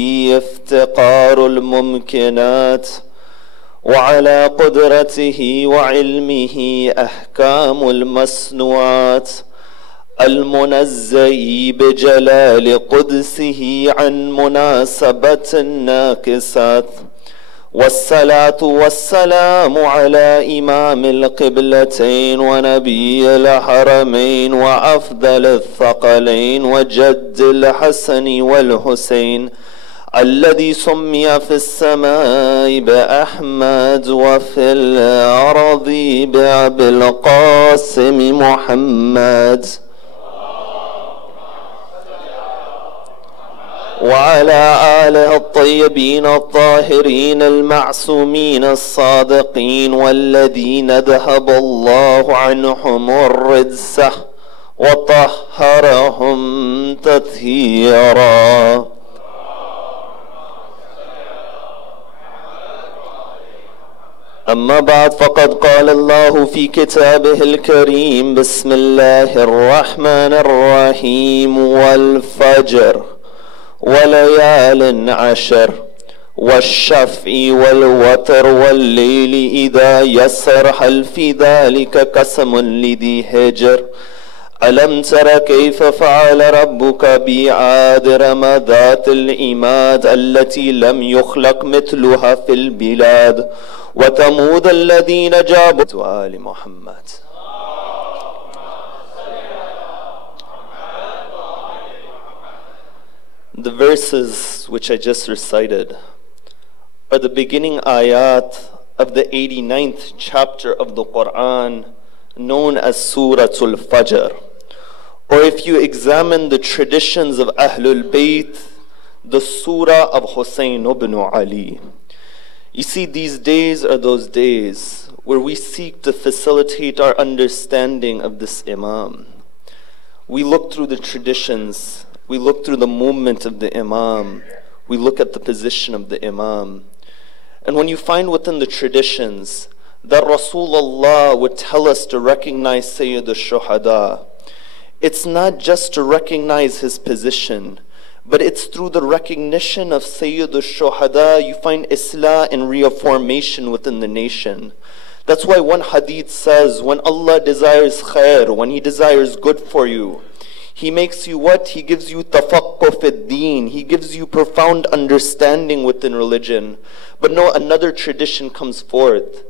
افتقار الممكنات، وعلى قدرته وعلمه أحكام المصنوعات، المنزه بجلال قدسه عن مناسبة الناقصات، والصلاة والسلام على إمام القبلتين ونبي الحرمين وأفضل الثقلين وجد الحسن والحسين، الذي سمي في السماء بأحمد وفي الأرض بأبي القاسم محمد، وعلى آله الطيبين الطاهرين المعصومين الصادقين، والذين ذهب الله عنهم الرجس وطهرهم تطهيرا. أما بعد، فقد قال الله في كتابه الكريم: بسم الله الرحمن الرحيم، والفجر وليال عشر، والشفع والوتر، والليل إذا يسر، هل في ذلك قسم لذي حجر. ألم تر كيف فعل ربك بعاد، إرم ذات العماد، التي لم يخلق مثلها في البلاد، وثمود الذين جابوا آل محمد. The verses which I just recited are the beginning ayat of the 89th chapter of the Quran, known as Suratul Fajr. Or if you examine the traditions of Ahlul Bayt, the Surah of Hussein ibn Ali. You see, these days are those days where we seek to facilitate our understanding of this Imam. We look through the traditions, we look through the movement of the Imam, we look at the position of the Imam. And when you find within the traditions that Rasulullah would tell us to recognize Sayyid al-Shuhada, it's not just to recognize his position, but it's through the recognition of Sayyid al-Shuhada you find Islah and reformation within the nation. That's why one hadith says, when Allah desires khair, when He desires good for you, He makes you what? He gives you tafaqquh fid deen. He gives you profound understanding within religion. But no, another tradition comes forth.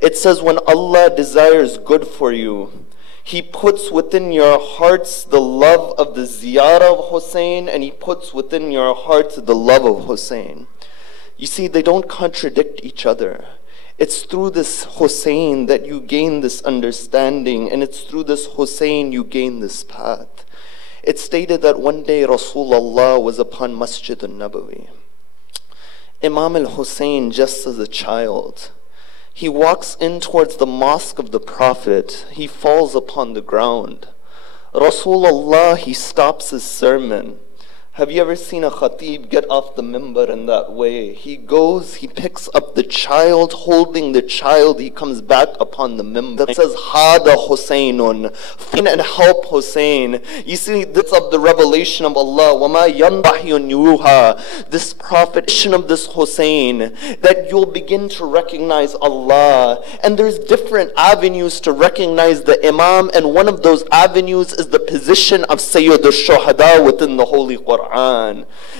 It says when Allah desires good for you, He puts within your hearts the love of the ziyarah of Hussein, and He puts within your hearts the love of Hussein. You see, they don't contradict each other. It's through this Hussein that you gain this understanding, and it's through this Hussein you gain this path. It's stated that one day Rasulullah was upon Masjid al-Nabawi. Imam al-Hussein, just as a child, he walks in towards the mosque of the Prophet. He falls upon the ground. Rasulullah, he stops his sermon. Have you ever seen a khatib get off the minbar in that way? He goes, he picks up the child, holding the child, he comes back upon the minbar. It says, Hada Husaynun, find and help Hussein. You see, this of the revelation of Allah, Wama yanbahyun yuha, this prophet of this Hussein, that you'll begin to recognize Allah. And there's different avenues to recognize the Imam, and one of those avenues is the position of Sayyid al-Shuhada within the Holy Quran.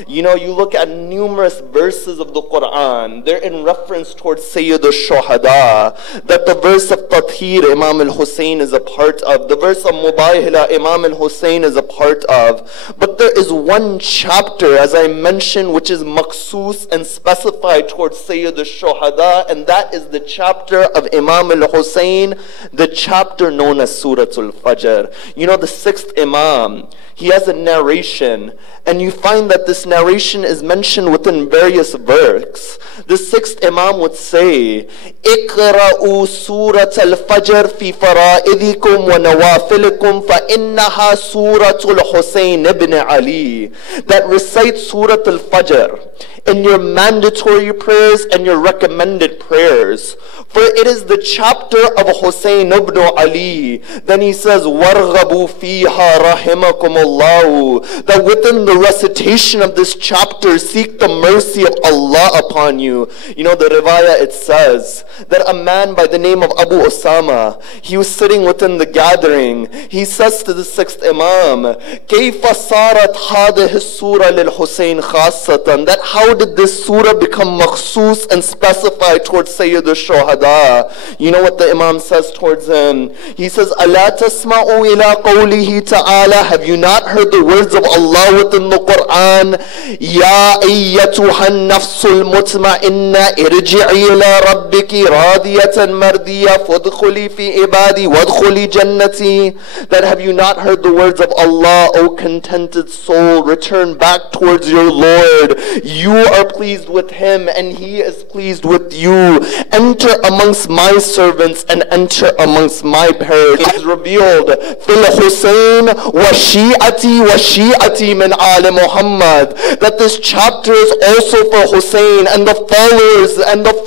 You know, you look at numerous verses of the Quran, they're in reference towards Sayyid al-Shuhada, that the verse of Tathir Imam al-Hussein is a part of, the verse of Mubayhila Imam al-Hussein is a part of. But there is one chapter, as I mentioned, which is maqsoos and specified towards Sayyid al-Shuhada, and that is the chapter of Imam al-Hussein, the chapter known as Suratul Fajr. You know, the sixth Imam, he has a narration, and you find that this narration is mentioned within various verses. The sixth Imam would say, Iqra'u Surat al-Fajr fi fara'idikum wa nawafilikum fa innaha Suratul Hussein ibn Ali. That recite Surat al-Fajr in your mandatory prayers and your recommended prayers. For it is the chapter of Hussein ibn Ali. Then he says, وَارْغَبُوا فِيهَا رَحِمَكُمُ اللَّهُ, that within the recitation of this chapter, seek the mercy of Allah upon you. You know, the riwayah, it says that a man by the name of Abu Osama, he was sitting within the gathering. He says to the sixth Imam, كَيْفَ صَارَتْ هَذِهِ السُّورَةِ لِلْحُسَيْنِ خَاصَّةً, that how did this surah become makhsus and specified towards Sayyid al-Shuhada? You know what the Imam says towards him? He says, أَلَا تَسْمَعُوا إِلَىٰ قَوْلِهِ تَعَالَى, have you not heard the words of Allah within the Quran? يَا أَيَّتُهَا النَّفْسُ الْمُطْمَئِنَّةِ ارْجِعِي إِلَىٰ رَبِّكِ رَاضِيَةً مَرْضِيَّةً فَادْخُلِي فِي عِبَادِي وَادْخُلِي جَنَّتِي, that have you not heard the words of Allah, O contented soul, return back towards your Lord. You are pleased with Him and He is pleased with you. Enter amongst my servants and enter amongst my paradise. It is revealed, Fil Hussein wa shi'ati min Ali Muhammad, that this chapter is also for Hussein and the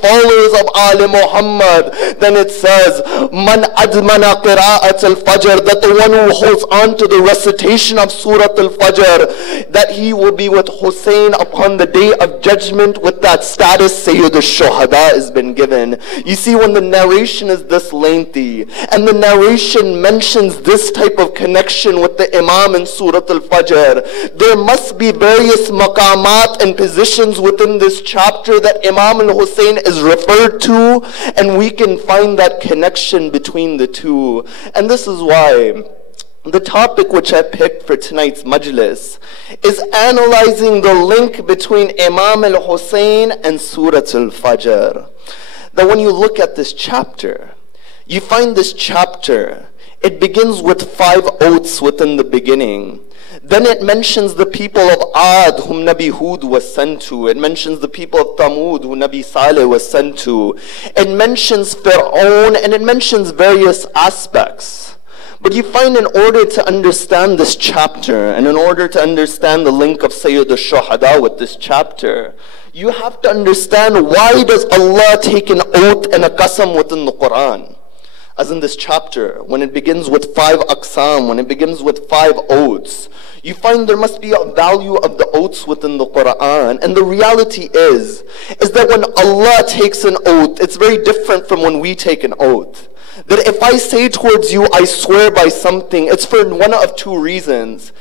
followers of Ali Muhammad. Then it says, Man admana qira'at al-fajr, that the one who holds on to the recitation of Surah al-Fajr, that he will be with Hussein upon the day of judgment with that status Sayyid al-Shuhada has been given. You see, when the narration is this lengthy and the narration mentions this type of connection with the Imam in Surah al-Fajr, there must be various maqamat and positions within this chapter that Imam al-Hussein is referred to, and we can find that connection between the two. And this is why the topic which I picked for tonight's majlis is analyzing the link between Imam al-Hussein and Surah al-Fajr. That when you look at this chapter, you find this chapter, it begins with 5 oaths within the beginning. Then it mentions the people of Ad, whom Nabi Hud was sent to. It mentions the people of Thamud, whom Nabi Saleh was sent to. It mentions Fir'aun, and it mentions various aspects. But you find, in order to understand this chapter, and in order to understand the link of Sayyid al-Shuhada with this chapter, you have to understand, why does Allah take an oath and a qasam within the Quran? As in this chapter, when it begins with 5 aqsam, when it begins with 5 oaths, you find there must be a value of the oaths within the Quran. And the reality is that when Allah takes an oath, it's very different from when we take an oath. That if I say towards you, I swear by something, it's for one of 2 reasons.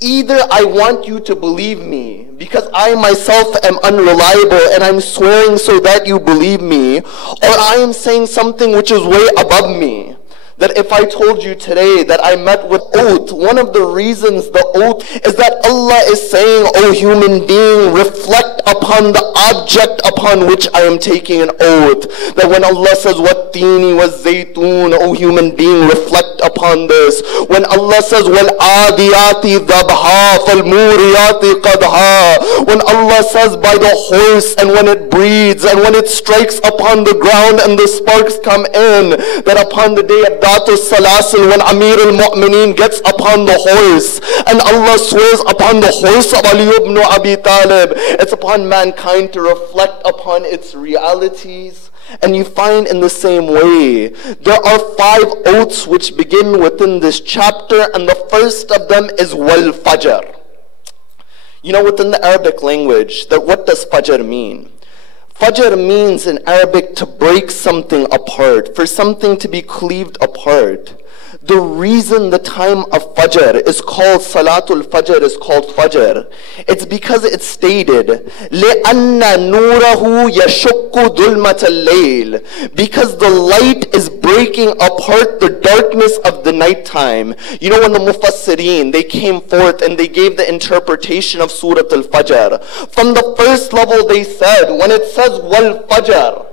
Either I want you to believe me because I myself am unreliable and I'm swearing so that you believe me, or I am saying something which is way above me. That if I told you today that I met with oath, one of the reasons the oath is that Allah is saying, O human being, reflect upon the object upon which I am taking an oath. That when Allah says, وَالتِّينِ وَالزَّيْتُونَ, O human being, reflect upon this. When Allah says, وَالْعَادِيَاتِ ذَبْحًا فَالْمُورِيَاتِ قَدْحًا, when Allah says by the horse, and when it breeds, and when it strikes upon the ground and the sparks come in, that upon the day of Datul Salasil, when Amir al-Mu'mineen gets upon the horse, and Allah swears upon the horse of Ali ibn Abi Talib, it's upon mankind to reflect upon its realities. And you find in the same way, there are 5 oaths which begin within this chapter, and the first of them is Wal Fajr. You know, within the Arabic language, that what does Fajr mean? Fajr means in Arabic to break something apart, for something to be cleaved apart. The reason the time of Fajr is called Salatul Fajr is called Fajr, it's because it's stated, لِأَنَّ نُورَهُ يَشُقُّ ظُلْمَةَ اللَّيْلِ, because the light is breaking apart the darkness of the nighttime. You know, when the Mufassirin, they came forth and they gave the interpretation of Surah Al-Fajr, from the first level they said, when it says Wal Fajr,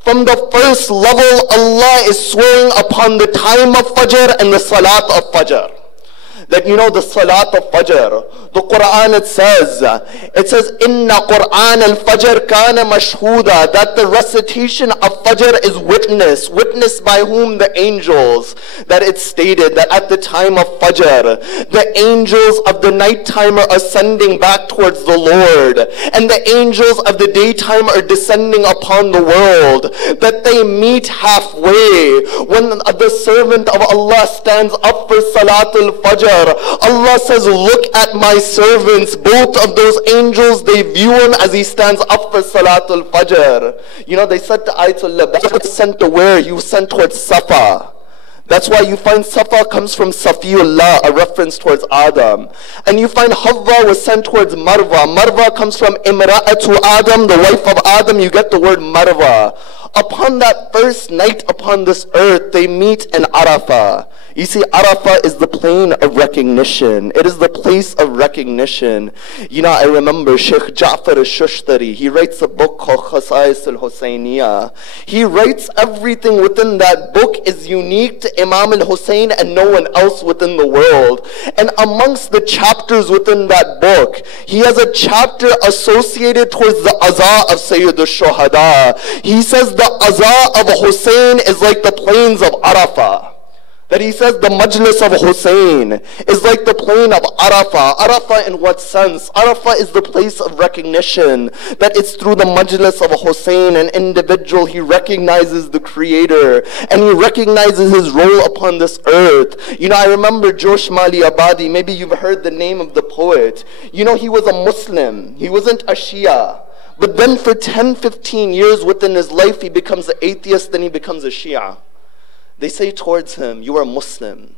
from the first level, Allah is swearing upon the time of Fajr and the Salat of Fajr. that the Salat of Fajr, the Quran it says, Inna Quran al-Fajr kana mashhuda, that the recitation of Fajr is witnessed by whom? The angels. That it's stated that at the time of Fajr, the angels of the nighttime are ascending back towards the Lord, and the angels of the daytime are descending upon the world, that they meet halfway. When the servant of Allah stands up for Salatul Fajr, Allah says, look at my servants. Both of those angels, they view him as he stands up for Salatul Fajr. They said to Ayatollah, was sent to where? He was sent towards Safa. That's why you find Safa comes from Safiullah, a reference towards Adam. And you find Havva was sent towards Marwa. Marwa comes from Imra'atu Adam, the wife of Adam. You get the word Marwa. Upon that first night upon this earth, they meet in Arafah. You see, Arafah is the plane of recognition. It is the place of recognition. I remember Sheikh Ja'far al-Shushtari. He writes a book called Khasa'is al-Husayniyah. He writes everything within that book is unique to Imam al-Hussein and no one else within the world. And amongst the chapters within that book, he has a chapter associated towards the Azaa of Sayyid al-Shuhada. He says the Azaa of Hussein is like the plains of Arafah. That he says the majlis of Hussein is like the plain of Arafah. Arafah in what sense? Arafah is the place of recognition. That it's through the majlis of Hussein, an individual, he recognizes the Creator and he recognizes his role upon this earth. I remember Josh Mali Abadi. Maybe you've heard the name of the poet. He was a Muslim. He wasn't a Shia. But then for 10-15 years within his life, he becomes an atheist, then he becomes a Shia. They say towards him, you are Muslim.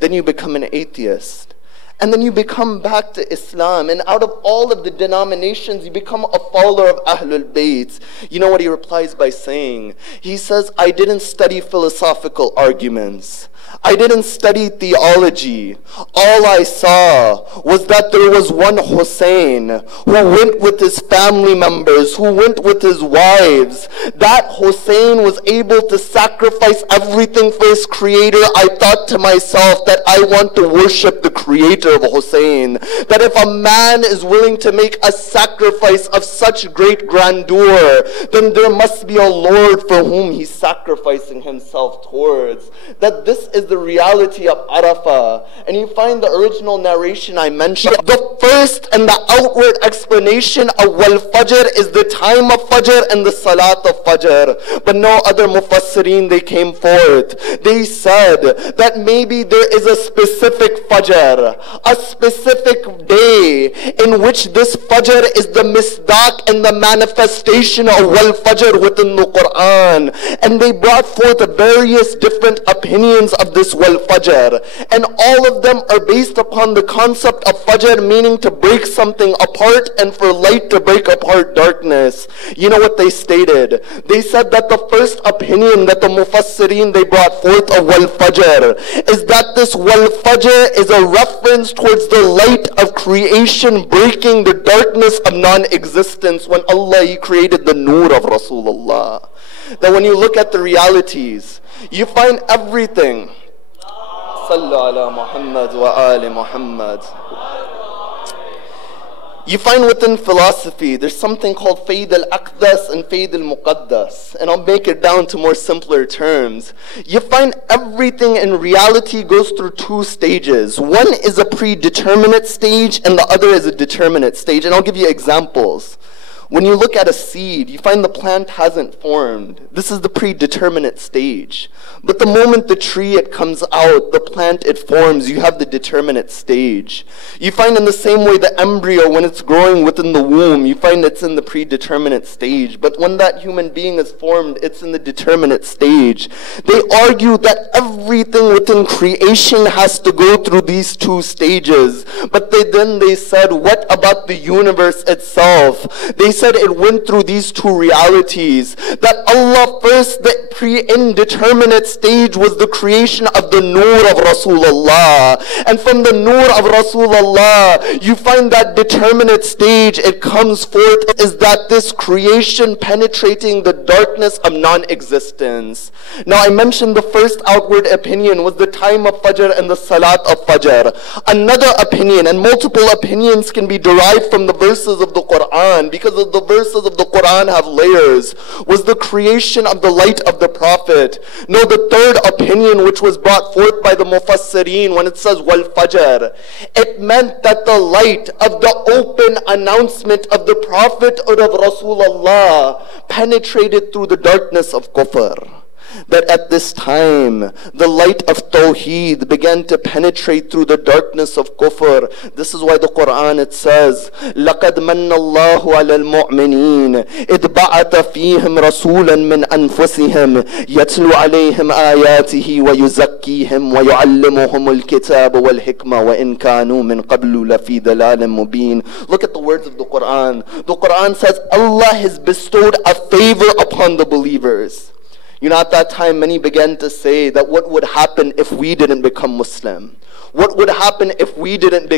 Then you become an atheist. And then you become back to Islam. And out of all of the denominations, you become a follower of Ahlul Bayt. You know what he replies by saying? He says, I didn't study philosophical arguments. I didn't study theology. All I saw was that there was one Hussein who went with his family members, who went with his wives. That Hussein was able to sacrifice everything for his Creator. I thought to myself that I want to worship the Creator of Hussein. That if a man is willing to make a sacrifice of such great grandeur, then there must be a Lord for whom he's sacrificing himself towards. That this is the reality of Arafah. And you find the original narration I mentioned. The first and the outward explanation of Wal Fajr is the time of Fajr and the Salat of Fajr. But no other Mufassirin, they came forth. They said that maybe there is a specific Fajr, a specific day in which this Fajr is the misdaq and the manifestation of Wal Fajr within the Quran. And they brought forth various different opinions of this Wal Fajr, and all of them are based upon the concept of Fajr, meaning to break something apart and for light to break apart darkness. You know what they stated? They said that the first opinion that the Mufassirin they brought forth of Wal Fajr is that this Wal Fajr is a reference towards the light of creation breaking the darkness of non-existence when Allah He created the Noor of Rasulullah. That when you look at the realities, you find everything. Sallu ala Muhammad wa ali Muhammad. You find within philosophy, there's something called Fayd al-Aqdas and Fayd al-Muqaddas. And I'll make it down to more simpler terms. You find everything in reality goes through two stages. One is a predeterminate stage and the other is a determinate stage. And I'll give you examples. When you look at a seed, you find the plant hasn't formed. This is the predeterminate stage. But the moment the tree it comes out, the plant it forms, you have the determinate stage. You find in the same way the embryo, when it's growing within the womb, you find it's in the predeterminate stage. But when that human being is formed, it's in the determinate stage. They argue that everything within creation has to go through these two stages. But then they said, what about the universe itself? They said it went through these two realities. That Allah first, the pre-indeterminate stage was the creation of the Noor of Rasulullah. And from the Noor of Rasulullah, you find that determinate stage, it comes forth, is that this creation penetrating the darkness of non-existence. Now I mentioned the first outward opinion was the time of Fajr and the Salat of Fajr. Another opinion, and multiple opinions can be derived from the verses of the Quran, because of the verses of the Quran have layers, was the creation of the light of the Prophet. No, the third opinion which was brought forth by the Mufassirin when it says Wal Fajr, it meant that the light of the open announcement of the Prophet or of Rasulullah penetrated through the darkness of kufr. That at this time, the light of Tawheed began to penetrate through the darkness of kufr. This is why the Quran, it says, لَقَدْ مَنَّ اللَّهُ عَلَى الْمُؤْمِنِينَ إِذْ بَعَثَ فِيهِمْ رَسُولًا مِّنْ أَنفُسِهِمْ يَتْلُو عَلَيْهِمْ آيَاتِهِ وَيُزَكِّيهِمْ وَيُعَلِّمُهُمُ الْكِتَابَ وَالْحِكْمَةَ وَإِنْ كَانُوا مِنْ قَبْلُ لَفِي ضَلَالٍ مُبِينٍ. Look at the words of the Quran. The Quran says Allah has bestowed a favor upon the believers. You know, at that time, many began to say that what would happen if we didn't become Muslim? What would happen if we didn't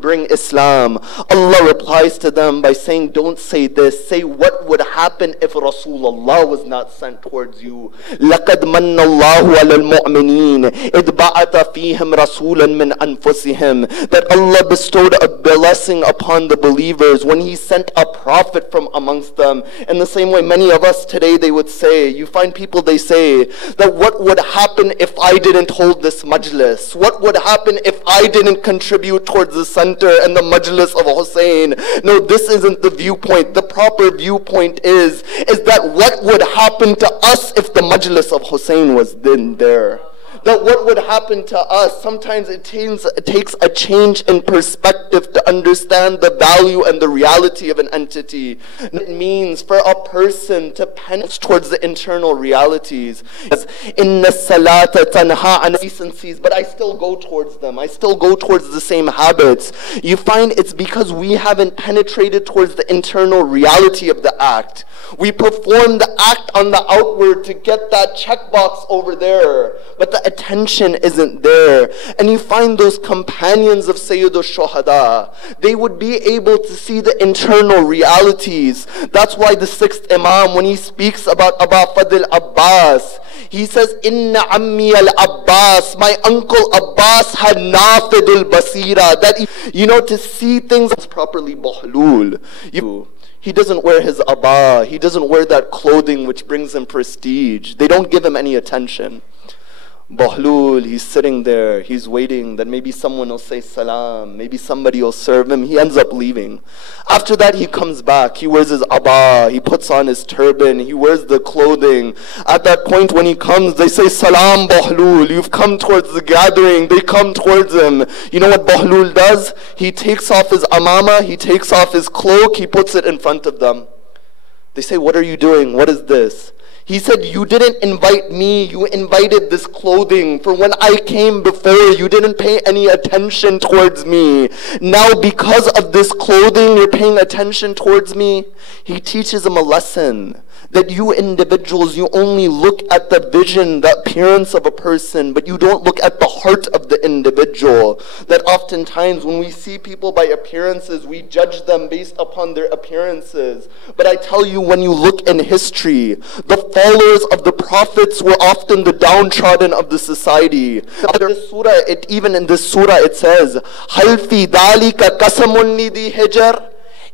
bring Islam? Allah replies to them by saying, don't say this. Say what would happen if Rasulullah was not sent towards you. لَقَدْ مَنَّ اللَّهُ عَلَى الْمُؤْمِنِينَ إِذْ بَعَثَ فِيهِمْ رَسُولًا مِّنْ أَنفُسِهِمْ. That Allah bestowed a blessing upon the believers when He sent a prophet from amongst them. In the same way, many of us today, they would say, you find people, they say, that what would happen if I didn't hold this majlis? What would happen if I didn't contribute towards the center and the majlis of Hussein? No, this isn't the viewpoint. The proper viewpoint is that what would happen to us if the majlis of Hussein was then there? That what would happen to us, sometimes it takes a change in perspective to understand the value and the reality of an entity. It means for a person to penetrate towards the internal realities. Inna salata tanha an decencies, but I still go towards them. I still go towards the same habits. You find it's because we haven't penetrated towards the internal reality of the act. We perform the act on the outward to get that checkbox over there, but the attention isn't there. And you find those companions of Sayyid al-Shuhada, they would be able to see the internal realities. That's why the sixth Imam, when he speaks about Aba Fadl Abbas, he says, Inna Ammi al-Abbas, my uncle Abbas had nafid al-basira, that, to see things properly, bahlul. He doesn't wear his abba. He doesn't wear that clothing which brings him prestige. They don't give him any attention. Bahlul, he's sitting there, he's waiting that maybe someone will say salam, maybe somebody will serve him. He ends up leaving. After that, he comes back, he wears his abba, he puts on his turban, he wears the clothing. At that point when he comes, they say salam Bahlul, you've come towards the gathering. They come towards him. You know what Bahlul does? He takes off his amama, he takes off his cloak, he puts it in front of them. They say, what are you doing? What is this? He said, you didn't invite me, you invited this clothing. For when I came before, you didn't pay any attention towards me. Now because of this clothing, you're paying attention towards me. He teaches him a lesson. That you individuals, you only look at the vision, the appearance of a person, but you don't look at the heart of the individual. That oftentimes when we see people by appearances, we judge them based upon their appearances. But I tell you, when you look in history, the followers of the prophets were often the downtrodden of the society. Even in this surah it says, هَلْ فِي ذَلِكَ قَسَمٌ لِذِي حِجْرٍ.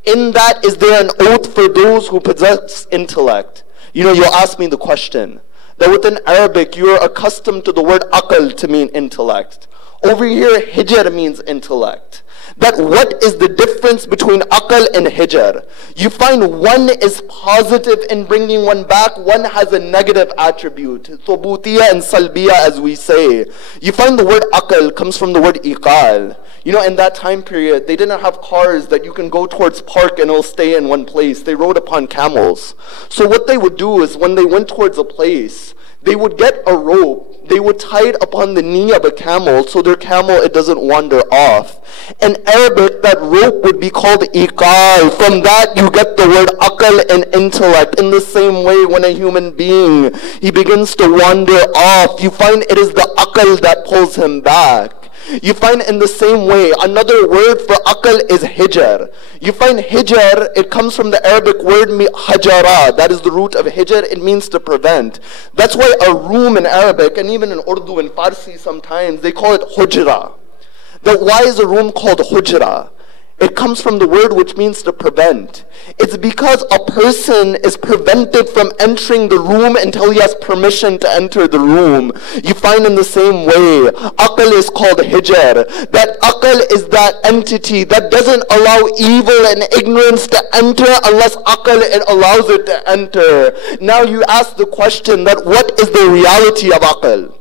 In that, is there an oath for those who possess intellect? You'll ask me the question, that within Arabic, you're accustomed to the word aql to mean intellect. Over here, hijr means intellect. That what is the difference between aql and hijr? You find one is positive in bringing one back, one has a negative attribute. Thubutiyya and salbiya, as we say. You find the word aql comes from the word iqal. In that time period, they didn't have cars that you can go towards park and it'll stay in one place. They rode upon camels. So what they would do is when they went towards a place, They would get a rope, they would tie it upon the knee of a camel so their camel, it doesn't wander off. In Arabic, that rope would be called iqal. From that you get the word aql and intellect. In the same way, when a human being, he begins to wander off, you find it is the aql that pulls him back. You find in the same way, another word for aql is hijr. You find hijr, it comes from the Arabic word hajara. That is the root of hijr. It means to prevent. That's why a room in Arabic, and even in Urdu and Farsi sometimes, they call it hujra. Why is a room called hujra? It comes from the word which means to prevent. It's because a person is prevented from entering the room until he has permission to enter the room. You find in the same way, aql is called hijr. That aql is that entity that doesn't allow evil and ignorance to enter unless aql it allows it to enter. Now you ask the question that what is the reality of aql?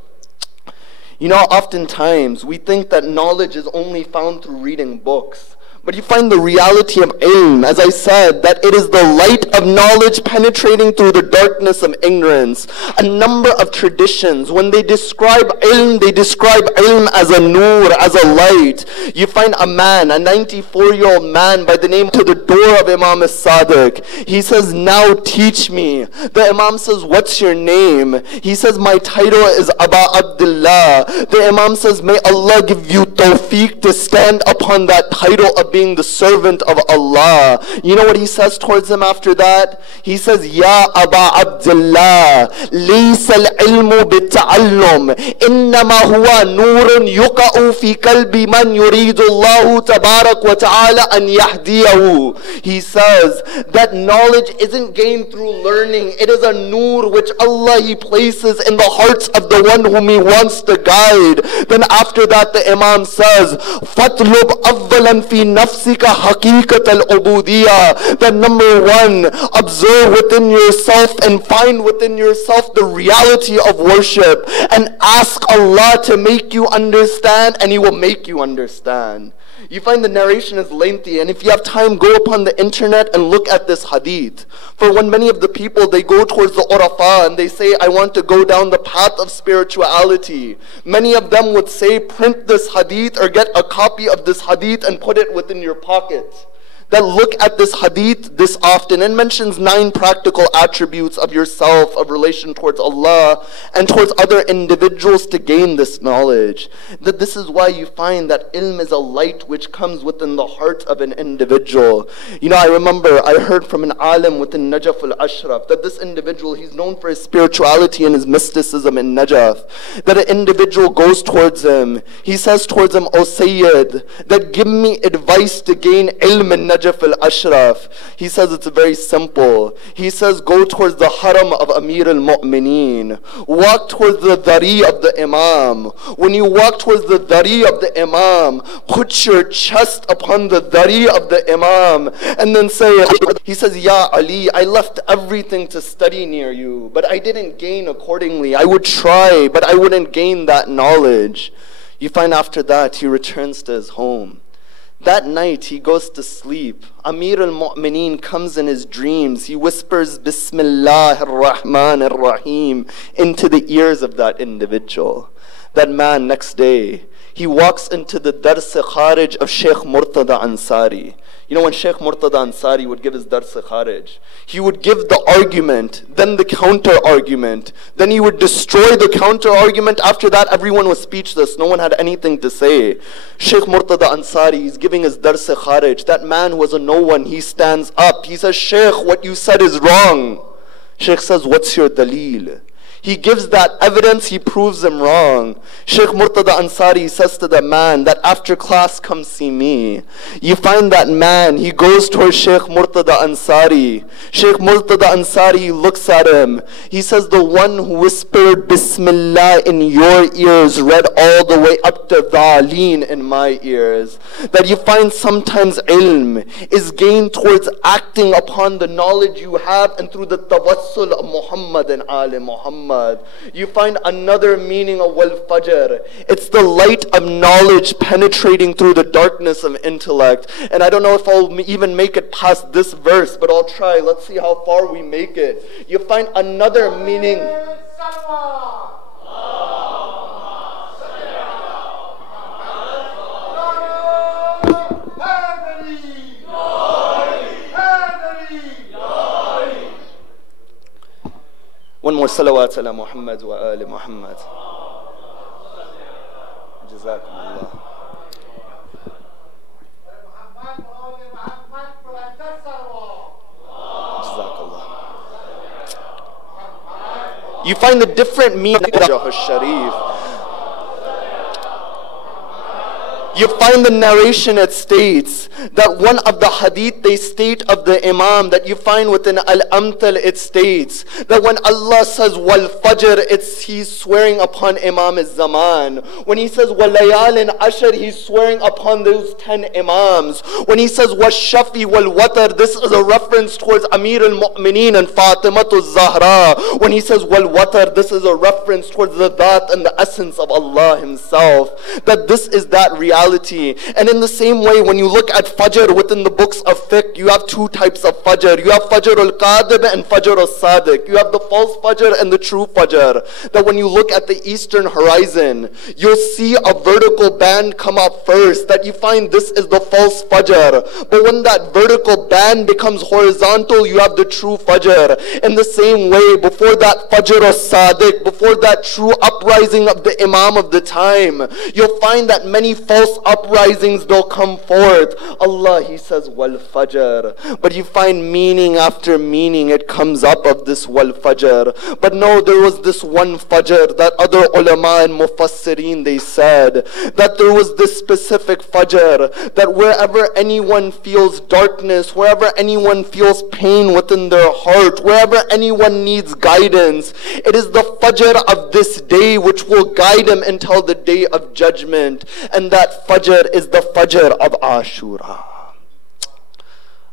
You know, oftentimes we think that knowledge is only found through reading books. But you find the reality of ilm, as I said, that it is the light of knowledge penetrating through the darkness of ignorance. A number of traditions, when they describe ilm as a nur, as a light. You find a man, a 94-year-old man by the name to the door of Imam as-Sadiq. He says, now teach me. The Imam says, what's your name? He says, my title is Aba Abdullah. The Imam says, may Allah give you tawfiq to stand upon that title of being the servant of Allah. You know what he says towards him after that? He says, Ya Aba Abdullah, laysa al-ilmu bit-ta'allum, innama huwa nurun yuqa'u fi kalbi man yuridu Allahu tabarak wa ta'ala an yahdiyahu. He says that knowledge isn't gained through learning. It is a nur which Allah, He places in the hearts of the one whom He wants to guide. Then after that the Imam says, Fatlub awwalan fi nafsika haqiqat al-ubudiyya. That number one, observe within yourself and find within yourself the reality of worship and ask Allah to make you understand, and He will make you understand. You find the narration is lengthy, and if you have time, go upon the internet and look at this hadith. For when many of the people, they go towards the Urafa and they say, I want to go down the path of spirituality, many of them would say, print this hadith or get a copy of this hadith and put it within your pocket. That look at this hadith this often and mentions 9 practical attributes of yourself, of relation towards Allah and towards other individuals to gain this knowledge. That this is why you find that ilm is a light which comes within the heart of an individual. You know, I remember I heard from an alim within Najaf al-Ashraf that this individual, he's known for his spirituality and his mysticism in Najaf. That an individual goes towards him. He says towards him, O Sayyid, that give me advice to gain ilm in Najaf al-Ashraf. He says it's very simple. He says go towards the haram of Amir al-Mu'mineen. Walk towards the dhari of the Imam. When you walk towards the dhari of the Imam, put your chest upon the dhari of the Imam and then say, he says, Ya Ali, I left everything to study near you, but I didn't gain accordingly. I would try, but I wouldn't gain that knowledge. You find after that, he returns to his home. That night, he goes to sleep. Amir al-Mu'mineen comes in his dreams. He whispers, Bismillah ar-Rahman ar-Rahim into the ears of that individual. That man, next day, he walks into the Dars Kharij of Sheikh Murtada Ansari. You know, when Sheikh Murtada Ansari would give his Dars Kharij, he would give the argument, then the counter argument, then he would destroy the counter argument. After that, everyone was speechless. No one had anything to say. Sheikh Murtada Ansari, he's giving his Dars Kharij. That man was a no one. He stands up. He says, Sheikh, what you said is wrong. Sheikh says, what's your daleel? He gives that evidence, he proves him wrong. Sheikh Murtada Ansari says to the man that after class, come see me. You find that man, he goes towards Sheikh Murtada Ansari. Sheikh Murtada Ansari looks at him. He says, the one who whispered Bismillah in your ears read all the way up to Dhaleen in my ears. That you find sometimes ilm is gained towards acting upon the knowledge you have and through the tawassul of Muhammad and Ali Muhammad. You find another meaning of wal fajr. It's the light of knowledge penetrating through the darkness of intellect. And I don't know if I'll even make it past this verse, but I'll try. Let's see how far we make it. You find another meaning. One more salawat ala Muhammad wa ali Muhammad. Jazakumullah. You find the different meaning of Sharif. You find the narration, it states that one of the hadith they state of the Imam that you find within Al-Amthal, it states that when Allah says wal fajr, he's swearing upon Imam al-Zaman. When he says wal layalin ashar, he's swearing upon those 10 Imams. When he says wal shafi wal watar, this is a reference towards Amir al-Mu'mineen and Fatimatu Zahra. When he says wal watar, this is a reference towards the dhat and the essence of Allah himself. That this is that reality. And in the same way, when you look at Fajr within the books of fiqh, you have two types of Fajr. You have Fajr al-Qadib and Fajr al-Sadiq. You have the false Fajr and the true Fajr. That when you look at the eastern horizon, you'll see a vertical band come up first, that you find this is the false Fajr. But when that vertical band becomes horizontal, you have the true Fajr. In the same way, before that Fajr al-Sadiq, before that true uprising of the Imam of the time, you'll find that many false uprisings, they'll come forth. Allah, he says wal fajr, but you find meaning after meaning, it comes up of this wal fajr. But no, there was this one fajr that other ulama and mufassirin, they said that there was this specific fajr, that wherever anyone feels darkness, wherever anyone feels pain within their heart, wherever anyone needs guidance, it is the fajr of this day which will guide him until the day of judgment. And that Fajr is the Fajr of Ashura.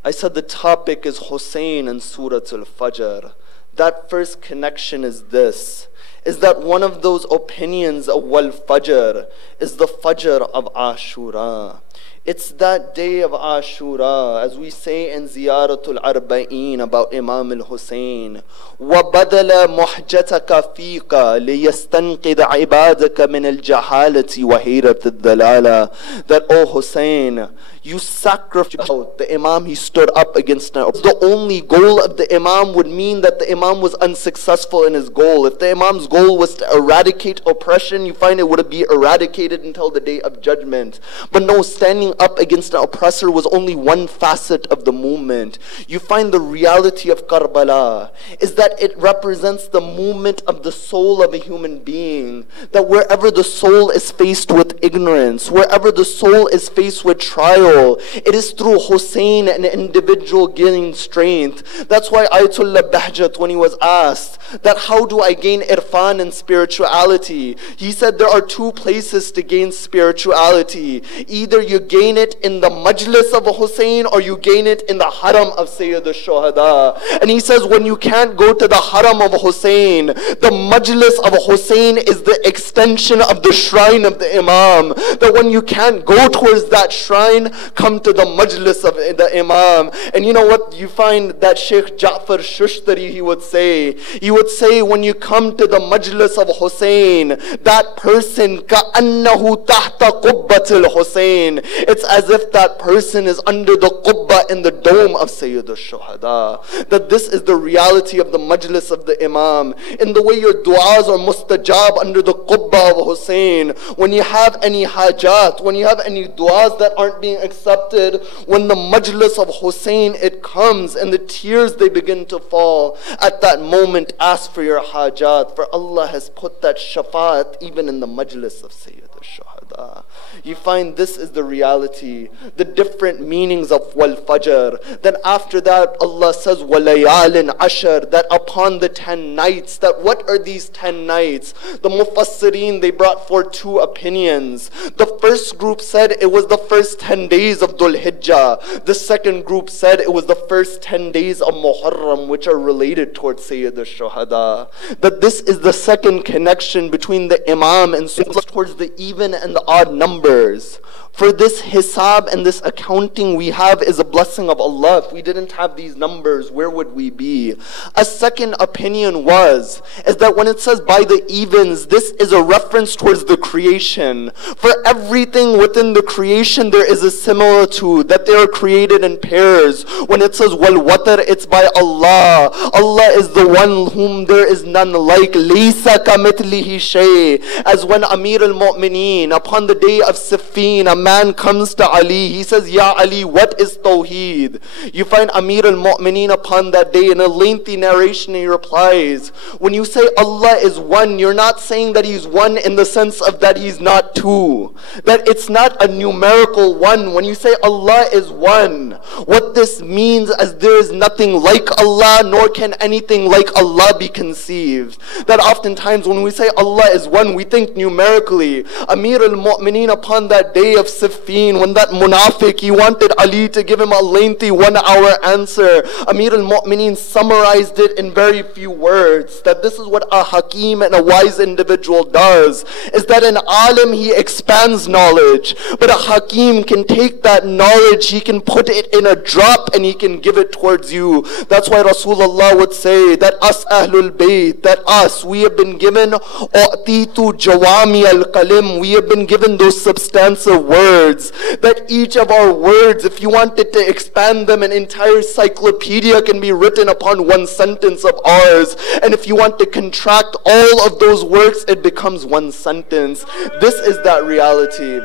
I said the topic is Hussein and Surah Al-Fajr. That first connection is this, is that one of those opinions of Wal Fajr is the Fajr of Ashura. It's that day of Ashura, as we say in Ziyaratul Arba'een about Imam al-Hussein. وَبَدَلَ مُحْجَتَكَ فِيقَ لِيَسْتَنْقِدَ عِبَادَكَ مِنَ الْجَحَالَةِ وَهِيرَةِ الدَّلَالَةِ. That, O Hussein, you sacrificed. The Imam, he stood up against it. The only goal of the Imam would mean that the Imam was unsuccessful in his goal. If the Imam's goal was to eradicate oppression, you find it would be eradicated until the day of judgment. But no, standing up against an oppressor was only one facet of the movement. You find the reality of Karbala is that it represents the movement of the soul of a human being. That wherever the soul is faced with ignorance, wherever the soul is faced with trial, it is through Hussein an individual gaining strength. That's why Ayatollah Bahjat, when he was asked that how do I gain irfan and spirituality, he said there are two places to gain spirituality. Either you gain it in the majlis of Hussein, or you gain it in the haram of Sayyid al-Shuhada. And he says when you can't go to the haram of Hussein, the majlis of Hussein is the extension of the shrine of the Imam. That when you can't go towards that shrine, come to the majlis of the Imam. And you know what you find that Sheikh Ja'far Shushtari, he would say when you come to the majlis of Hussein, that person ka'annahu tahta qubbatil Hussein, it's as if that person is under the qubba in the dome of Sayyid al-Shuhada. That this is the reality of the majlis of the Imam. In the way your du'as are mustajab under the qubba of Hussein. When you have any hajat, when you have any du'as that aren't being accepted, when the majlis of Hussein, it comes and the tears, they begin to fall. At that moment, ask for your hajat, for Allah has put that shafaat even in the majlis of Sayyid al-Shuhada. You find this is the reality, the different meanings of Wal Fajr. Then after that, Allah says, Walayalin Ashar, that upon the 10 nights, that what are these 10 nights? The Mufassirin, they brought forth two opinions. The first group said it was the first 10 days of Dhul Hijjah. The second group said it was the first 10 days of Muharram, which are related towards Sayyid al-Shuhada. That this is the second connection between the Imam and towards the even and the odd numbers. For this hisab and this accounting we have is a blessing of Allah. If we didn't have these numbers, where would we be? A second opinion is that when it says by the evens, this is a reference towards the creation. For everything within the creation, there is a similitude, that they are created in pairs. When it says wal watar, it's by Allah. Allah is the one whom there is none like. Laysa kamithlihi shay. As when Amir al-Mu'mineen, upon the day of Siffin, a man comes to Ali, he says, Ya Ali, what is Tawheed? You find Amir al-Mu'mineen upon that day in a lengthy narration, he replies, when you say Allah is one, you're not saying that He's one in the sense of that He's not two. That it's not a numerical one. When you say Allah is one, what this means is there is nothing like Allah, nor can anything like Allah be conceived. That oftentimes when we say Allah is one, we think numerically. Amir al-Mu'mineen upon that day of Siffin, when that munafiq, he wanted Ali to give him a lengthy 1 hour answer, Amir al-Mu'mineen summarized it in very few words. That this is what a hakim and a wise individual does, is that an alim, he expands knowledge, but a hakim can take that knowledge, he can put it in a drop and he can give it towards you. That's why Rasulullah would say that us Ahlul Bayt, that us, we have been given u'titu jawami al-kalim, we have been given those substantive words, that each of our words, if you wanted to expand them, an entire encyclopedia can be written upon one sentence of ours. And if you want to contract all of those words, it becomes one sentence. This is that reality.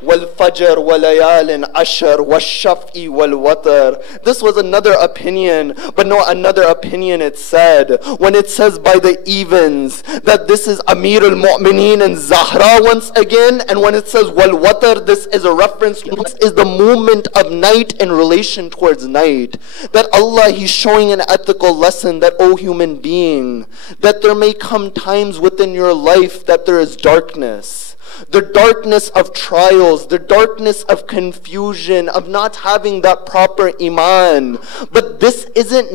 وَالْفَجْرِ وَلَيَالٍ عَشْرٍ وَالشَّفْءِ وَالْوَتْرِ. This was another opinion, but no, another opinion it said, when it says by the evens, that this is Amir al-Mu'mineen and Zahra once again, and when it says wal-watr, this is a reference to this is the movement of night in relation towards night. That Allah, He's showing an ethical lesson that, O human being, that there may come times within your life that there is darkness. The darkness of trials, the darkness of confusion, of not having that proper iman. But this isn't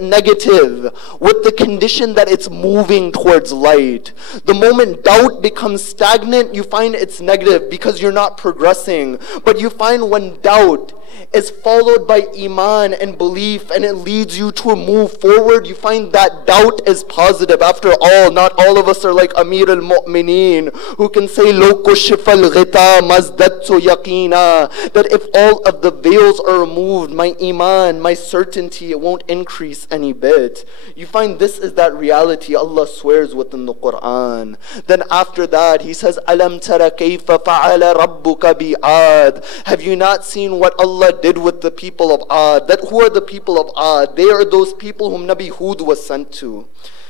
negative with the condition that it's moving towards light. The moment doubt becomes stagnant, you find it's negative because you're not progressing. But you find when doubt is followed by iman and belief and it leads you to move forward, you find that doubt is positive. After all, not all of us are like Amir al-Mu'mineen, who can say lo kushif al-ghita mazdattu yaqina, that if all of the veils are removed, my iman, my certainty, it won't increase any bit. You find this is that reality Allah swears within the Quran. Then after that He says, alam tara kayfa fa'ala rabbuka bi'ad. Have you not seen what Allah did with the people of Ad? That who are the people of Ad? They are those people whom Nabi Hud was sent to.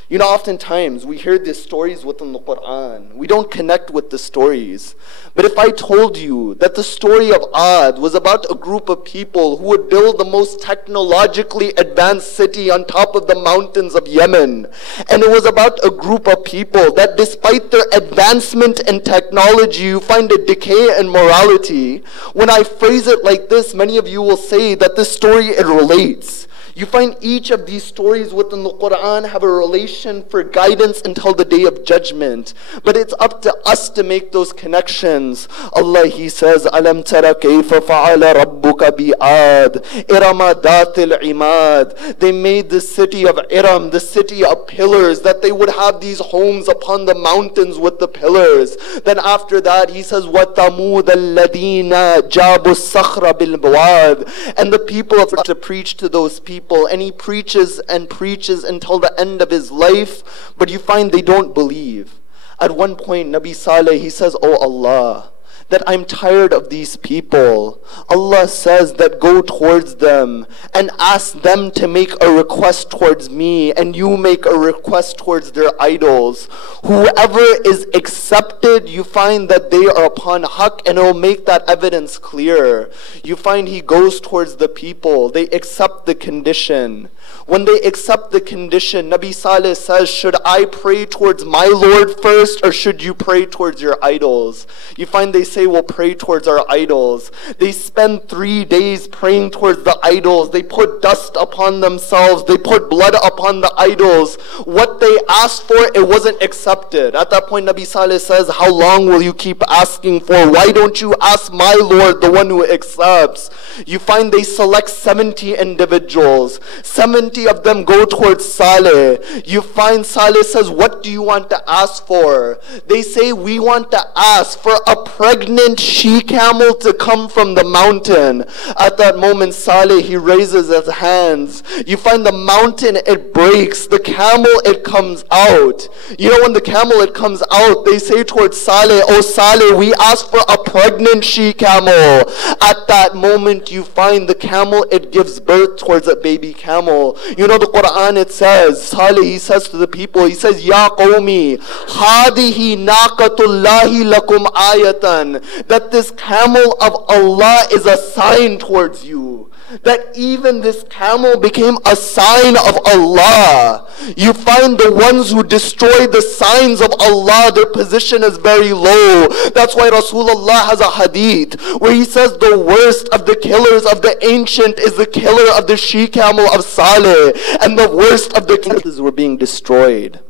You know, oftentimes we hear these stories within the Quran. We don't connect with the stories. But if I told you that the story of Ad was about a group of people who would build the most technologically advanced city on top of the mountains of Yemen, and it was about a group of people that despite their advancement in technology, you find a decay in morality, when I phrase it like this, many of you will say that this story, it relates. You find each of these stories within the Quran have a relation for guidance until the day of judgment. But it's up to us to make those connections. Allah, He says, Alam tara kayfa fa'ala rabbuka bi'ad Irama datil imad. They made the city of Iram, the city of pillars, that they would have these homes upon the mountains with the pillars. Then after that He says, Wa thamud alladina jabu sakhra bil bawad. And the people of to preach to those people, and he preaches and preaches until the end of his life, but you find they don't believe. At one point, Nabi Saleh, he says, Oh Allah, that I'm tired of these people. Allah says that go towards them and ask them to make a request towards me, and you make a request towards their idols. Whoever is accepted, you find that they are upon haqq, and it will make that evidence clear. You find he goes towards the people, they accept the condition. When they accept the condition, Nabi Saleh says, should I pray towards my Lord first, or should you pray towards your idols? You find they say, say we'll pray towards our idols. They spend 3 days praying towards the idols. They put dust upon themselves. They put blood upon the idols. What they asked for, it wasn't accepted. At that point, Nabi Saleh says, how long will you keep asking for? Why don't you ask my Lord, the one who accepts? You find they select 70 individuals. 70 of them go towards Saleh. You find Saleh says, what do you want to ask for? They say, we want to ask for a pregnant she-camel to come from the mountain. At that moment, Saleh, he raises his hands. You find the mountain, it breaks. The camel, it comes out. You know, when the camel, it comes out, they say towards Saleh, oh Saleh, we ask for a pregnant she-camel. At that moment, you find the camel, it gives birth towards a baby camel. You know, the Quran, it says, Saleh, he says to the people, he says, Ya qawmi, hadihi naqatullahi lakum ayatan. That this camel of Allah is a sign towards you. That even this camel became a sign of Allah. You find the ones who destroy the signs of Allah, their position is very low. That's why Rasulullah has a hadith where he says the worst of the killers of the ancient is the killer of the she-camel of Saleh, and the worst of the killers were being destroyed.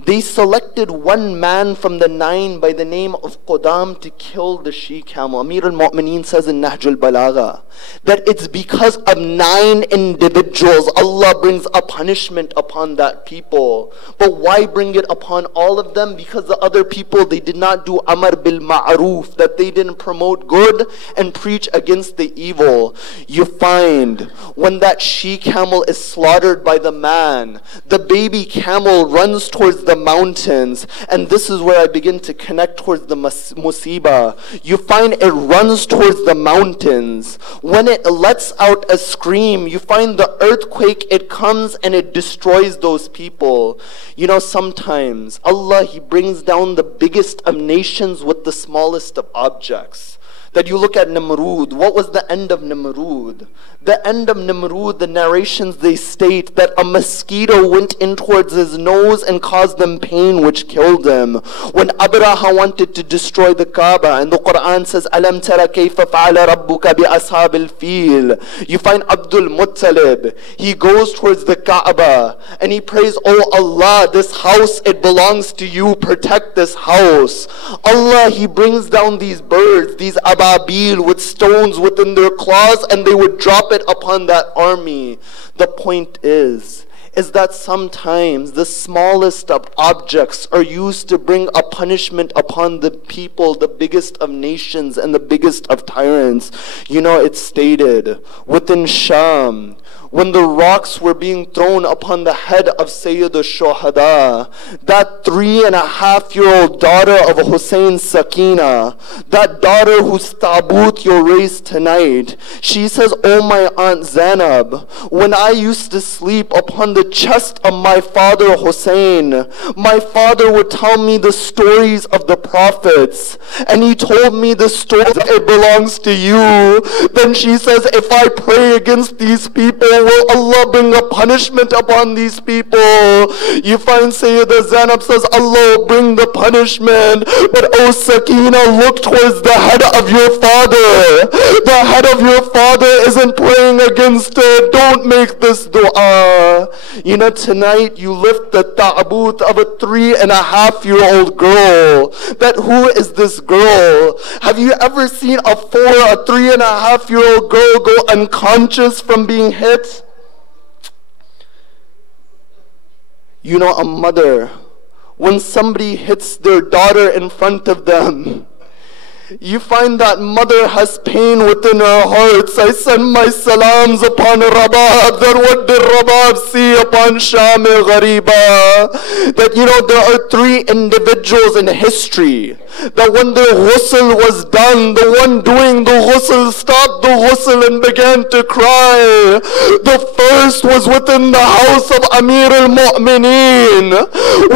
They selected one man from the 9 by the name of Qudam to kill the she-camel. Amir al-Mu'mineen says in Nahj al-Balagha that it's because of 9 individuals Allah brings a punishment upon that people. But why bring it upon all of them? Because the other people, they did not do amar bil ma'ruf, that they didn't promote good and preach against the evil. You find when that she-camel is slaughtered by the man, the baby camel runs towards the mountains, and this is where I begin to connect towards the musibah. You find it runs towards the mountains. When it lets out a scream, you find the earthquake, it comes and it destroys those people. You know, sometimes Allah, He brings down the biggest of nations with the smallest of objects. That you look at Nimrud. What was the end of Nimrud? The end of Nimrud, the narrations, they state that a mosquito went in towards his nose and caused them pain, which killed him. When Abraha wanted to destroy the Kaaba, and the Quran says, Alam tara kayfa fa'ala rabbuka bi ashabil fil. You find Abdul Muttalib. He goes towards the Kaaba and he prays, oh Allah, this house, it belongs to you. Protect this house. Allah, He brings down these birds, these ababil with stones within their claws, and they would drop it upon that army. The point is that sometimes the smallest of objects are used to bring a punishment upon the people, the biggest of nations and the biggest of tyrants. You know, it's stated within Sham, when the rocks were being thrown upon the head of Sayyid al-Shuhada, that 3.5-year-old daughter of Hussein Sakina, that daughter whose taboot you'll raise tonight, she says, oh my Aunt Zainab, when I used to sleep upon the chest of my father Hussein, my father would tell me the stories of the prophets, and he told me the story that it belongs to you. Then she says, if I pray against these people, will Allah bring a punishment upon these people? You find Sayyidah Zainab says, Allah bring the punishment. But oh Sakina, look towards the head of your father. The head of your father isn't praying against it. Don't make this dua. You know, tonight you lift the ta'but of a 3.5-year-old girl. That who is this girl? Have you ever seen a 3.5-year-old girl go unconscious from being hit? You know, a mother, when somebody hits their daughter in front of them, you find that mother has pain within her heart. I send my salams upon Rabab. That what did Rabab see upon Sham Ghariba? That, you know, there are 3 individuals in history that when their ghusl was done, the one doing the ghusl stopped the ghusl and began to cry. The first was within the house of Amir al-Mu'mineen.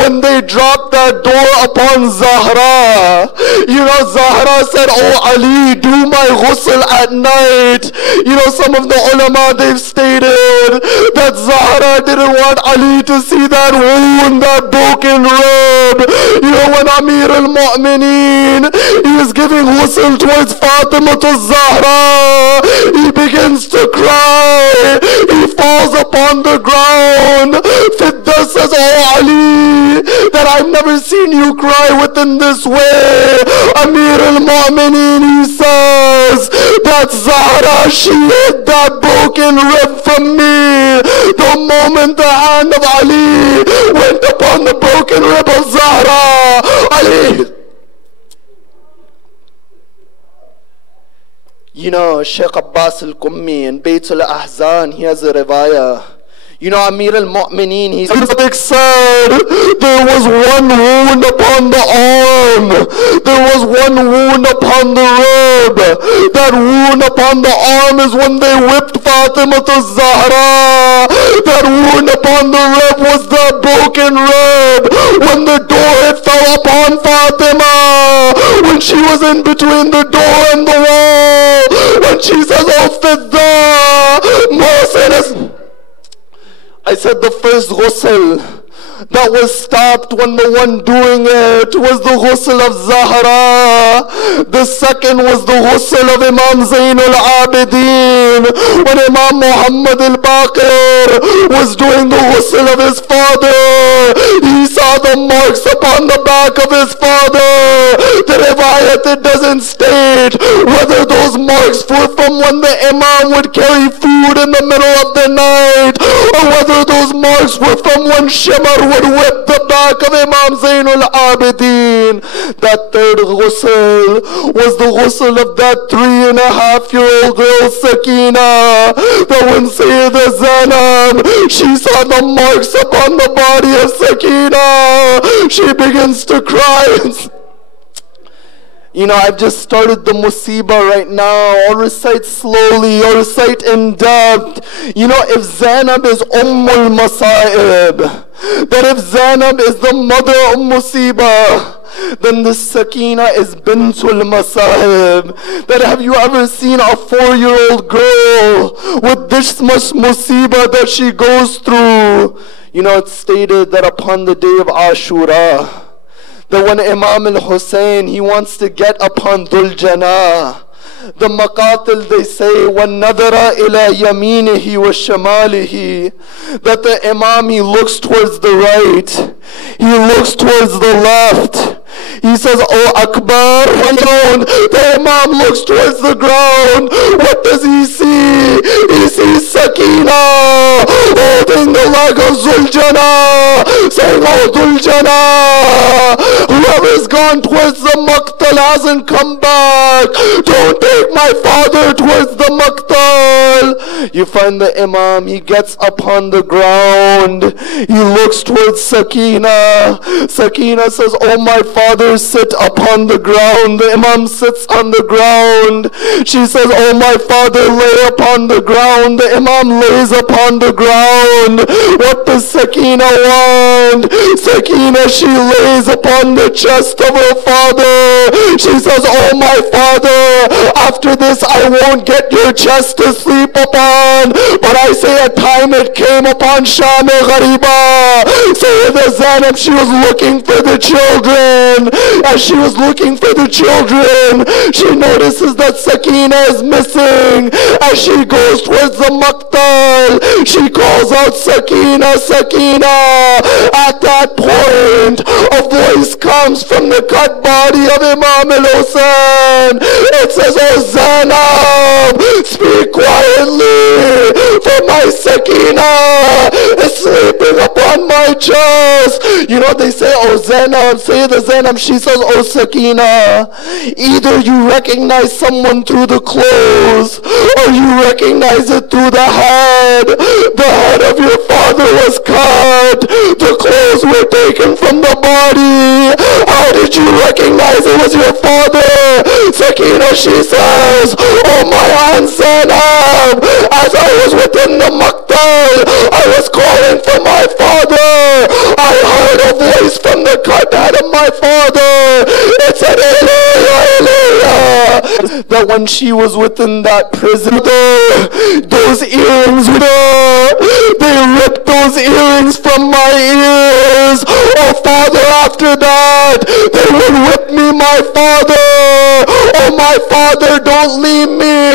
When they dropped that door upon Zahra, you know, Zahra, Zahra said, oh Ali, do my ghusl at night. You know, some of the ulama, they've stated that Zahra didn't want Ali to see that wound, that broken rib. You know, when Amir al-Mu'mineen, he was giving ghusl towards Fatima to Zahra, he begins to cry. He falls upon the ground. Fidda says, oh Ali, that I've never seen you cry within this way. Amir al-Mu'mineen, he says that Zahra, she hid that broken rib from me. The moment the hand of Ali went upon the broken rib of Zahra, Ali. You know, Sheikh Abbas al-Qummi in Bayt al-Ahzan, he has a riwayah. You know, Amir al-Mu'mineen, he said there was one wound upon the arm. There was one wound upon the rib. That wound upon the arm is when they whipped Fatima to Zahra. That wound upon the rib was the broken rib. When the door fell upon Fatima, when she was in between the door and the wall, when she says, oh Fidda, Mohsin is... I said the first ghusl that was stopped when the one doing it was the ghusl of Zahra. The second was the ghusl of Imam Zain al-Abidin. When Imam Muhammad al-Baqir was doing the ghusl of his father, he saw the marks upon the back of his father. The riwayat, it doesn't state whether those marks were from when the Imam would carry food in the middle of the night, or whether those marks were from when Shimar would whip the back of Imam Zain al-Abidin. That third ghusl was the ghusl of that 3.5-year-old girl Sakina. That when Sayyida Zainab, she saw the marks upon the body of Sakina, she begins to cry. You know, I've just started the musibah right now. I'll recite slowly, I'll recite in depth. You know, if Zainab is Ummul Masa'ib, that if Zainab is the mother of musibah, then the Sakina is Bintul Masa'ib. That have you ever seen a 4-year-old girl with this much musibah that she goes through? You know, it's stated that upon the day of Ashura, that when Imam al-Hussein, he wants to get upon Dhul Janah, the maqatil, they say, وَالنَّذَرَ إِلَى يَمِينِهِ وَشَمَالِهِ, that the Imam, he looks towards the right, he looks towards the left. He says, oh Akbar, the Imam looks towards the ground. What does he see? He sees Sakina holding the leg of Zuljana, saying, oh Zuljana, whoever's gone towards the Maqtal hasn't come back. Don't take my father towards the Maqtal. You find the Imam, he gets upon the ground. He looks towards Sakina. Sakina says, oh my father, sit upon the ground. The Imam sits on the ground. She says, oh my father, lay upon the ground. The Imam lays upon the ground. What does Sakina want? Sakina, she lays upon the chest of her father. She says, oh my father, after this I won't get your chest to sleep upon, but I say a time it came upon Sham-e-Ghariba. Sayyida Zainab, she was looking for the children. As she was looking for the children, she notices that Sakina is missing. As she goes towards the Maqtal, she calls out, Sakina, Sakina. At that point, a voice comes from the cut body of Imam al-Hussein. It says, oh Zainab, speak quietly, for my Sakina is sleeping upon my chest. You know, they say, oh Zainab, say the Zainab, she says, oh Sakina, either you recognize someone through the clothes, or you recognize it through the head. The head of your father was cut. The clothes were taken from the body. How did you recognize it was your father? Sakina, she says, oh my aunt Zainab, as I was within the Maqtal, I was calling for my father. I heard a voice from the cut head of my father. It said, Eli, Eli, Sumayya, that when she was within that prison, those earrings, they ripped those earrings from my ears. Oh Father, after that, they would whip me, my Father. Oh my Father, don't leave me.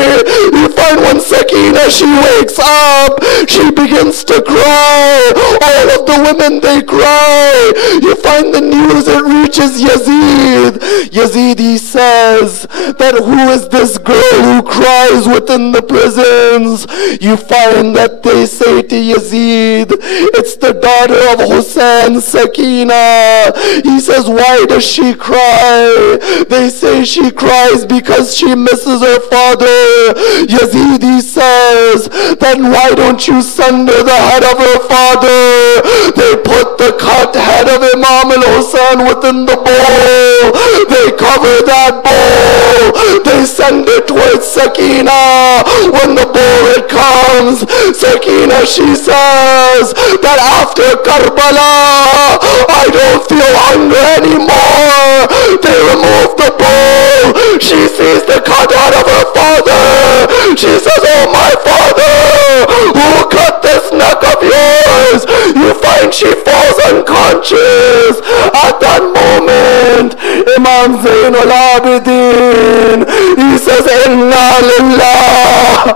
You find when Sakina, she wakes up, she begins to cry. All of the women, they cry. You find the news, it reaches Yazid. Yazid, he says that who is this girl who cries within the prisons? You find that they say to Yazid, it's the daughter of Hussein, Sakina. He says, why does she cry? They say she cries because she misses her father. Yazid, he says, then why don't you send her the head of her father? They put the cut head of Imam al-Hussein within the bowl. They cover that bowl. They send it towards Sakina. When the bowl it comes, Sakina, she says that after Karbala, I don't feel hunger anymore. They remove the bowl. She sees the cut out of her father. She says, oh my father, who cut this neck of yours? You find she falls unconscious. At that moment, Imam Zain al-Abidin, he says, inna lillah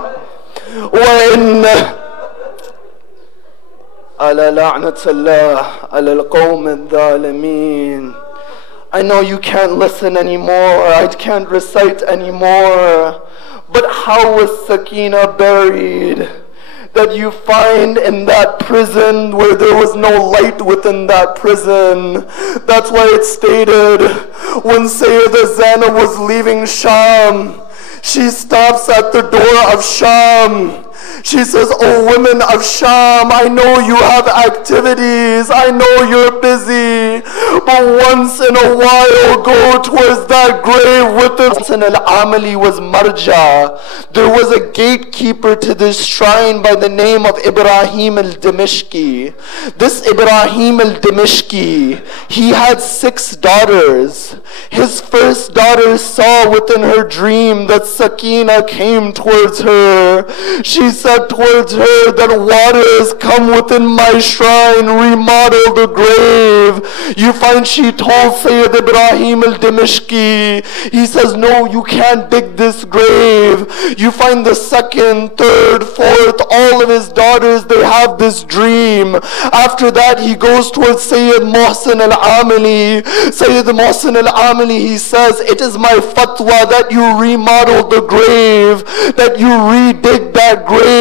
wa inna ala la'natullah ala al-qawm al-dhalimeen. I know you can't listen anymore, I can't recite anymore, but how was Sakina buried? That you find in that prison where there was no light within that prison. That's why it's stated when Sayyidah Zainab was leaving Sham, she stops at the door of Sham. She says, oh women of Sham, I know you have activities, I know you're busy, but once in a while go towards that grave with the Hassan al-Amali was Marja. There was a gatekeeper to this shrine by the name of Ibrahim al-Dimishki. This Ibrahim al-Dimishki, he had 6 daughters. His first daughter saw within her dream that Sakina came towards her. She said towards her that waters come within my shrine, remodel the grave. You find she told Sayyid Ibrahim al-Dimishki, he says, no, you can't dig this grave. You find the second, third, fourth, all of his daughters, they have this dream. After that, he goes towards Sayyid Mohsin al-Amali. Sayyid Mohsin al-Amali, he says, it is my fatwa that you remodel the grave, that you redig that grave,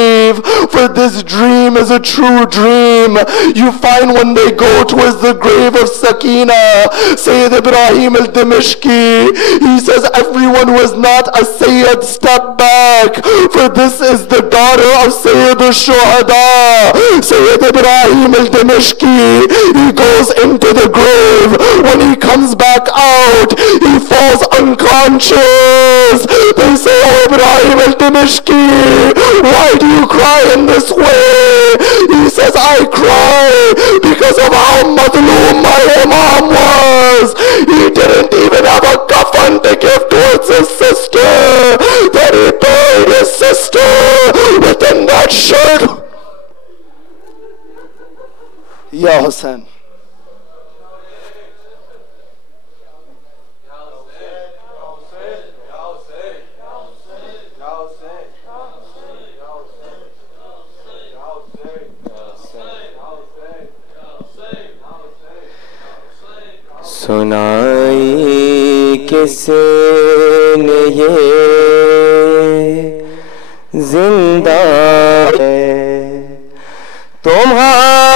for this dream is a true dream. You find when they go towards the grave of Sakina, Sayyid Ibrahim al-Dimishki, he says, everyone who is not a Sayyid, step back, for this is the daughter of Sayyid al-Shuhada. Sayyid Ibrahim al-Dimishki, he goes into the grave. When he comes back out, he falls unconscious. They say, oh Ibrahim al-Dimishki, why do you cry in this way? He says, I cry because of how madloom my Imam was. He didn't even have a kafan to give towards his sister, that he buried his sister within that shirt. Ya Hussein. सुनाई किसने ये जिंदा है तुम्हारा